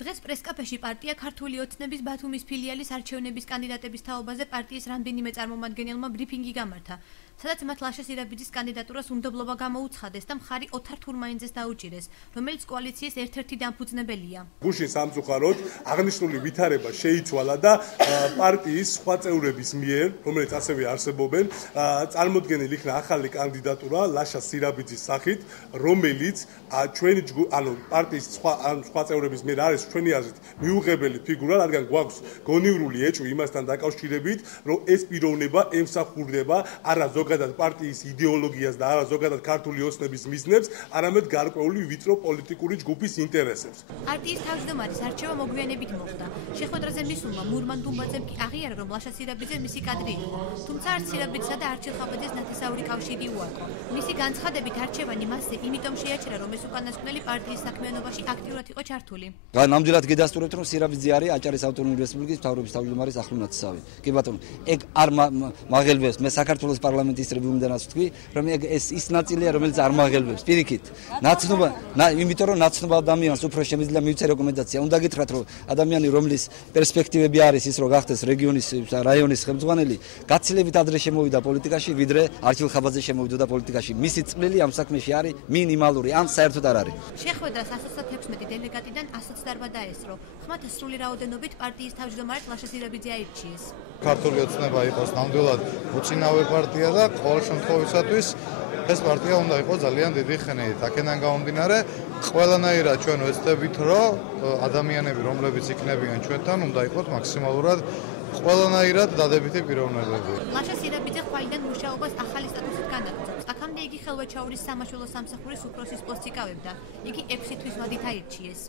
დღეს პრესკაფეში პარტია ქართული ოცნების ბათუმის ფილიალის არჩევნების კანდიდატების თაობაზე პარტიის რამდენიმე წარმომადგენელმა ბრიფინგი გამართა, სადაც მათ ლაშა სირაბიძის კანდიდატურას უნდობლობა გამოუცხადეს და მხარი ოთარ თურმაინძეს დაუჭირეს, რომელიც კოალიციის ერთ-ერთი დამფუძნებელია. გუშინ სამწუხაროდ აღნიშნული ვითარება შეიცვალა და პარტიის სხვა წევრების მიერ, რომელიც ასევე არსებობენ, წარმოდგენილი იქნა ახალი კანდიდატურა ლაშა სირაბიძის სახით, რომელიც ჩვენი პარტიის სხვა წევრების მიერ არის ჩვენი აზრით მიუღებელი ფიგურა, რადგან გვაქვს გონივრული ეჭვი იმასთან დაკავშირებით, რომ ეს პიროვნება ემსახურება არა ზოგადად პარტიის იდეოლოგიას და არა ზოგადად ქართული ოცნების მიზნებს, არამედ გარკვეული ვიწრო პოლიტიკური ჯგუფის ინტერესებს. პარტიის თავმჯდომარის არჩევა მოგვიანებით მოხდა. შეხვედრაზე მისულმა მურმან დუმბაძემ კი აღიარა, რომ ლაშა სირაბიძე მისი კადრი იყო. თუმცა არც სირაბიძსა და არჩილ ხაბაძეს ნათესაური კავშირი უარყო. მისი განცხადებით არჩევანი მასზე იმიტომ შეაჩერა, რომ ეს უკანასკნელი პარტიის საქმიანობაში აქტიურად იყო ჩართული. ნამდვილად გედასტურებთ, რომ სირაბიძე არის აჭარის ავტონომიური რესპუბლიკის მთავრობის თავმჯდომარის ახლო ნათესავი. კი ბატონო, ეგ არ მაღელვებს, მე საქართველოს პარლამენტის ტრიბუნიდანაც ვთქვი, რომ ეგ ის ნაწილია, რომელიც არ მაღელვებს. პირიქით, იმიტომ რომ ნაცნობა ადამიანს უფრო შემიძლია მივცე რეკომენდაცია. უნდა გითხრათ, რომ ადამიანი, რომლის პერსპექტივები არის ის, რომ გახდეს რეგიონის რაიონის ხელმძღვანელი, გაცილებით ადრე შემოვიდა პოლიტიკაში, ვიდრე არჩილ ხაბაძე შემოვიდა პოლიტიკაში. მისი წვლილი ამ საქმეში არის მინიმალური, ან საერთოდ არ არის. შეხვედრას 136 დელეგატიდან 100 დარბა დაესწრო. ხმათა სრული რაოდენობით პარტიის თავმჯდომარედ ლაშა სირაბიძე აირჩიეს. ქართული ოცნება იყოს ნამდვილად უწინავე პარტია და ყოველ შემთხვევისათვის ეს პარტია უნდა იყოს ძალიან დიდი ხნით. აქედან გამომდინარე, ყველანაირად ჩვენ ვეცდებით, რომ ადამიანები, რომლებიც იქნებიან ჩვენთან, უნდა იყოს მაქსიმალურად ყველანაირად დადებითი პიროვნებები. ლაშა სირაბიძე ხვალიდან მუშაობას ახალი სტატუსით განაგრძობს. აქამდე იგი ხელვაჩაურის სამაშველო სამსახურის უფროსის პოსტს იკავებდა. იგი 6 თვის ვადით აირჩიეს.